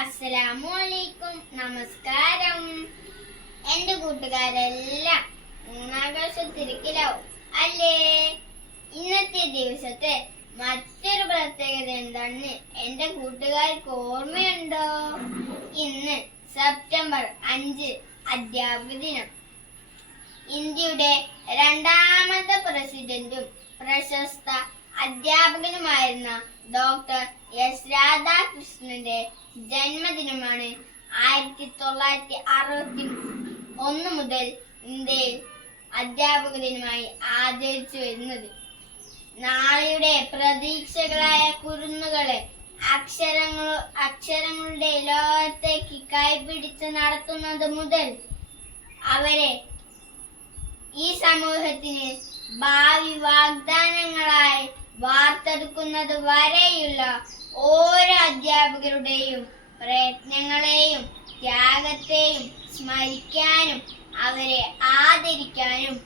അസ്സലാമലൈക്കും, നമസ്കാരം. എന്റെ കൂട്ടുകാരെല്ലാം ഓണാഘോഷത്തിരക്കിലാവും അല്ലേ? ഇന്നത്തെ ദിവസത്തെ മറ്റൊരു പ്രത്യേകത എന്താണെന്ന് എന്റെ കൂട്ടുകാർക്ക് ഓർമ്മയുണ്ടോ? ഇന്ന് സെപ്റ്റംബർ 5 അധ്യാപക ദിനം. ഇന്ത്യയുടെ രണ്ടാമത്തെ പ്രസിഡന്റും പ്രശസ്ത അധ്യാപകനുമായിരുന്ന ഡോക്ടർ എസ് രാധാകൃഷ്ണന്റെ ജന്മദിനമാണ് 1961 മുതൽ ഇന്ത്യയിൽ അധ്യാപക ദിനമായി ആചരിച്ചു വരുന്നത്. നാളെയുടെ പ്രതീക്ഷകളായ കുരുന്നുകളെ അക്ഷരങ്ങളുടെ ലോകത്തേക്ക് കൈപിടിച്ച് നടത്തുന്നത് മുതൽ അവരെ ഈ സമൂഹത്തിന് ഭാവി വാഗ്ദാനങ്ങളായി വാർത്തെടുക്കുന്നത് വരെയുള്ള ഓരോ അധ്യാപകരുടെയും പ്രയത്നങ്ങളെയും ത്യാഗത്തെയും സ്മരിക്കാനും അവരെ ആദരിക്കാനും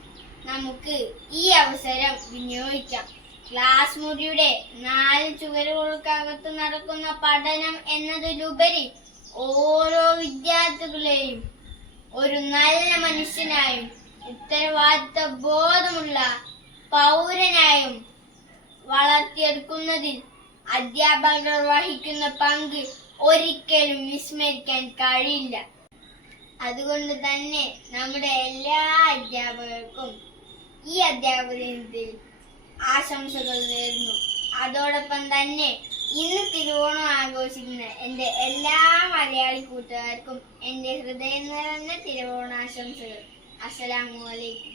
നമുക്ക് ഈ അവസരം വിനിയോഗിക്കാം. ക്ലാസ് മുറിയുടെ 4 ചുവരുകൾക്കകത്ത് നടക്കുന്ന പഠനം എന്നതിലുപരി ഓരോ വിദ്യാർത്ഥികളെയും ഒരു നല്ല മനുഷ്യനായും ഉത്തരവാദിത്ത ബോധമുള്ള പൗരനായും വളർത്തിയെടുക്കുന്നതിൽ അധ്യാപകർ വഹിക്കുന്ന പങ്ക് ഒരിക്കലും വിസ്മരിക്കാൻ കഴിയില്ല. അതുകൊണ്ട് തന്നെ നമ്മുടെ എല്ലാ അധ്യാപകർക്കും ഈ അധ്യാപക ദിനത്തിൽ ആശംസകൾ നേരുന്നു. അതോടൊപ്പം തന്നെ ഇന്ന് തിരുവോണം ആഘോഷിക്കുന്ന എന്റെ എല്ലാ മലയാളി കൂട്ടുകാർക്കും എന്റെ ഹൃദയം നിറഞ്ഞ തിരുവോണാശംസകൾ. അസ്സലാമു അലൈക്കും.